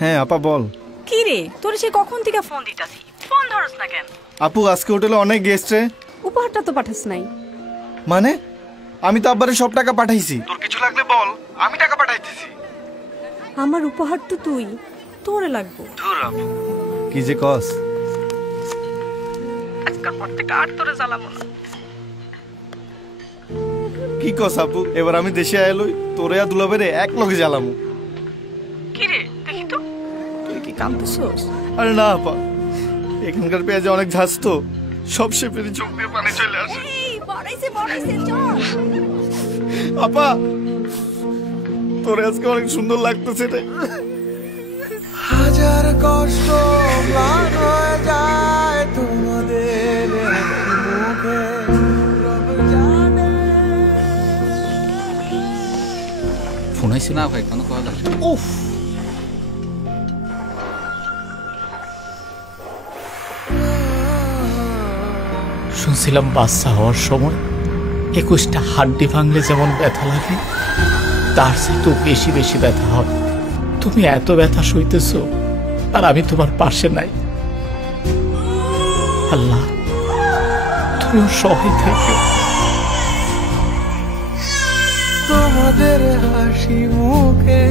হ্যাঁ আপা বল। কি রে, তোর সে কখন থেকে ফোন দিতাছি, ফোন ধরস না কেন? আপু আজকে হোটেলে অনেক গেস্ট রে। উপহারটা তো পাঠাস নাই। মানে আমি তো আব্বারে সব টাকা পাঠাইছি। তোর কিছু লাগলে বল, আমি টাকা পাঠাইতেছি। আমার উপহার তো তুই, তোরে লাগবো। ধুর আপু কি যে কস। আজকাল পর থেকে আর তোরে জ্বালাবো না। কি কস আপু, এবার আমি দেশে আইলই তোরে আর দুলাবেরে এক লগে জ্বালামু। কি রে দেখি তো, তুই কি কাঁদতেছস? আরে না আপা, এখানকার পেঁয়াজে অনেক ঝাঁজ তো, সব শেপেরই চোখ দিয়ে পানি চলে আসে। বড়াইছে চল। আপা তোরে আজকে অনেক সুন্দর লাগতেছে রে। হাজার কষ্ট ম্লান হয়ে যায় তোমাদের মুখে, ফোন আইছে না ভাই, কোনো কথা। উফ শুনছিলাম বাচ্চা হওয়ার সময় 21টা হাড্ডি ভাঙলে যেমন ব্যথা লাগে, তার চেয়ে বেশি বেশি ব্যথা হয়। তুমি এত ব্যথা সইতেছ আর আমি তোমার পাশে নাই। আল্লাহ তুমিও সহায় থেকে। তোমাদের হাসি মুখে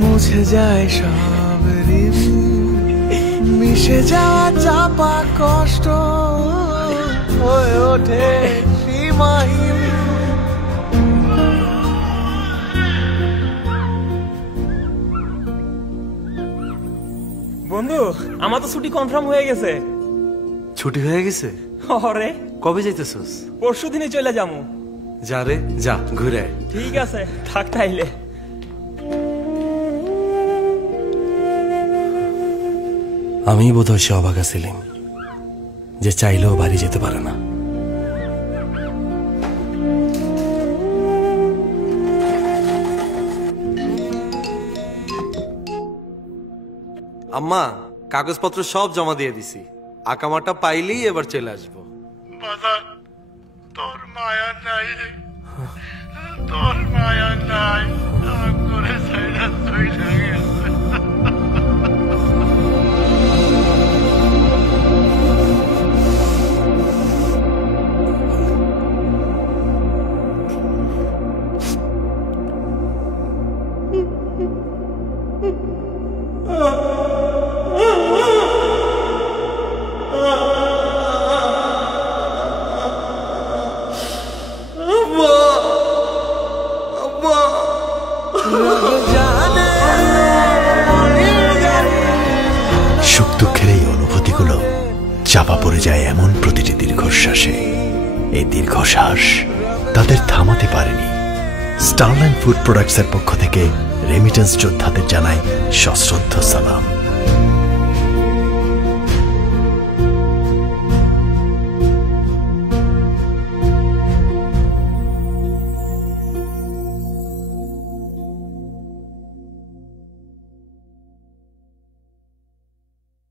মুছে যায় সব ঋতু, মিশে যাওয়া চাপা কষ্ট হয়ে ওঠে সীমাহীন। বন্ধু আমার তো ছুটি কনফার্ম হয়ে গেছে। ছুটি হয়ে গেছে? আরে কবে যাইতেছস? পরশু দিনই চলে যাবো। যা রে যা, ঘুরে আয়। ঠিক আছে থাক তাইলে। আমি বোধহয় সে অভাগা ছিলাম যে চাইলেও বাড়ি যেতে পারে না। আম্মা কাগজপত্র সব জমা দিয়ে দিছি, আকামাটা পাইলেই এবার চলে আসবো। তোর মায়া নাই রে, তোর মায়া নাই, করে সাইডা তুই লাগে। সুখ দুঃখের এই অনুভূতিগুলো চাপা পড়ে যায় এমন প্রতিটি দীর্ঘশ্বাসে। এই দীর্ঘশ্বাস তাদের থামাতে পারেনি। স্টারলাইন ফুড প্রোডাক্টসের পক্ষ থেকে রেমিটেন্স যোদ্ধাদের জানাই সশ্রদ্ধ সালাম।